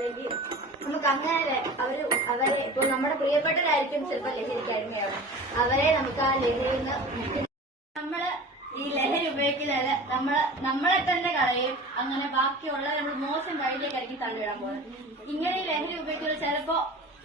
നമുക്ക് അങ്ങനെ അവരെ ഇപ്പൊ നമ്മുടെ പ്രിയപ്പെട്ടവരായിരിക്കും ചിലപ്പോൾ ലഹരിക്ക് അടിമയാവണം. അവരെ നമുക്ക് ആ ലഹരിയിൽ നിന്ന് നമ്മള് ഈ ലഹരി ഉപയോഗിക്കുന്നത് നമ്മളെ തന്നെ കളയും. അങ്ങനെ ബാക്കിയുള്ള നമ്മൾ മോശം വഴിയിലേക്കായിരിക്കും തള്ളിവിടാൻ പോകുന്നത്. ഇങ്ങനെ ഈ ലഹരി ഉപയോഗിക്കുന്നത് ചിലപ്പോ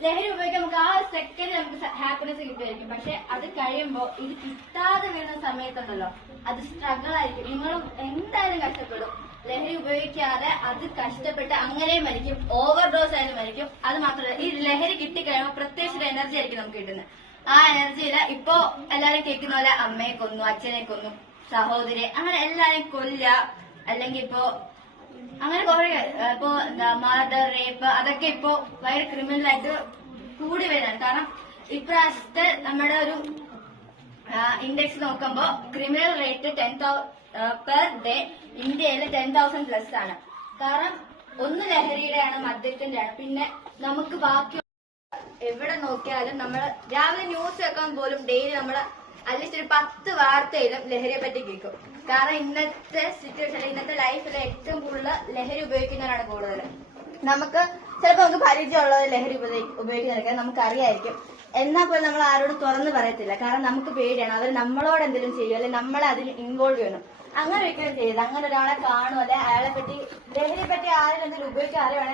ലഹരി ഉപയോഗിക്കാൻ നമുക്ക് ആ സെക്കൻഡ് നമുക്ക് ഹാപ്പിനെസ് കിട്ടുമായിരിക്കും. പക്ഷെ അത് കഴിയുമ്പോൾ ഇത് കിട്ടാതെ വരുന്ന സമയത്തുണ്ടല്ലോ അത് സ്ട്രഗിൾ ആയിരിക്കും. നിങ്ങളും എന്തായാലും കഷ്ടപ്പെടും. ലഹരി ഉപയോഗിക്കാതെ അത് കഷ്ടപ്പെട്ട് അങ്ങനെ മരിക്കും, ഓവർഡോസ് ആയാലും മരിക്കും. അത് മാത്രമല്ല ഈ ലഹരി കിട്ടിക്കഴിയുമ്പോൾ പ്രത്യേകിച്ച് ഒരു എനർജി ആയിരിക്കും നമുക്ക് കിട്ടുന്നത്. ആ എനർജിയില് ഇപ്പോ എല്ലാരും കേൾക്കുന്ന പോലെ അമ്മയെ കൊന്നു, അച്ഛനെ കൊന്നു, സഹോദരി, അങ്ങനെ എല്ലാരെയും കൊല്ല, അല്ലെങ്കിൽ ഇപ്പോ അങ്ങനെ കുറെ ഇപ്പോ മർഡർ, റേപ്പ് അതൊക്കെ ഇപ്പോ ഭയങ്കര ക്രിമിനലായിട്ട് കൂടി വരുന്നതാണ്. കാരണം ഇപ്രാവശ്യത്തെ നമ്മുടെ ഒരു ഇൻഡെക്സ് നോക്കുമ്പോ ക്രിമിനൽ റേറ്റ് 10,000 പെർ ഡേ ഇന്ത്യയിൽ 10,000+ ആണ്. കാരണം ഒന്ന് ലഹരിയുടെയാണ്, മദ്യത്തിന്റെയാണ്. പിന്നെ നമുക്ക് ബാക്കി എവിടെ നോക്കിയാലും നമ്മൾ രാവിലെ ന്യൂസ് വെക്കാൻ പോലും ഡെയിലി നമ്മൾ അറ്റ്ലീസ്റ്റ് ഒരു 10 വാർത്തയിലും ലഹരിയെ പറ്റി കേൾക്കും. കാരണം ഇന്നത്തെ സിറ്റുവേഷനിൽ ഇന്നത്തെ ലൈഫിൽ ഏറ്റവും കൂടുതൽ ലഹരി ഉപയോഗിക്കുന്നവരാണ് കൂടുതൽ. നമുക്ക് ചിലപ്പോൾ നമുക്ക് പരിചയമുള്ളത് ലഹരി ഉപയോഗിക്കുന്നവരൊക്കെ നമുക്കറിയായിരിക്കും. എന്നാൽ പോലും നമ്മൾ ആരോടും തുറന്നു പറയത്തില്ല. കാരണം നമുക്ക് പേടിയാണ് അവർ നമ്മളോട് എന്തെങ്കിലും ചെയ്യും, അല്ലെങ്കിൽ നമ്മളെ അതിൽ ഇൻവോൾവ് ചെയ്യണം. അങ്ങനെ ഒരിക്കലും ചെയ്യരുത്. അങ്ങനെ ഒരാളെ കാണും, അല്ലെ അയാളെ പറ്റി ലഹരിയെ പറ്റി ആരും എന്തെങ്കിലും ഉപയോഗിക്കാൻ അറിയുവാണെങ്കിൽ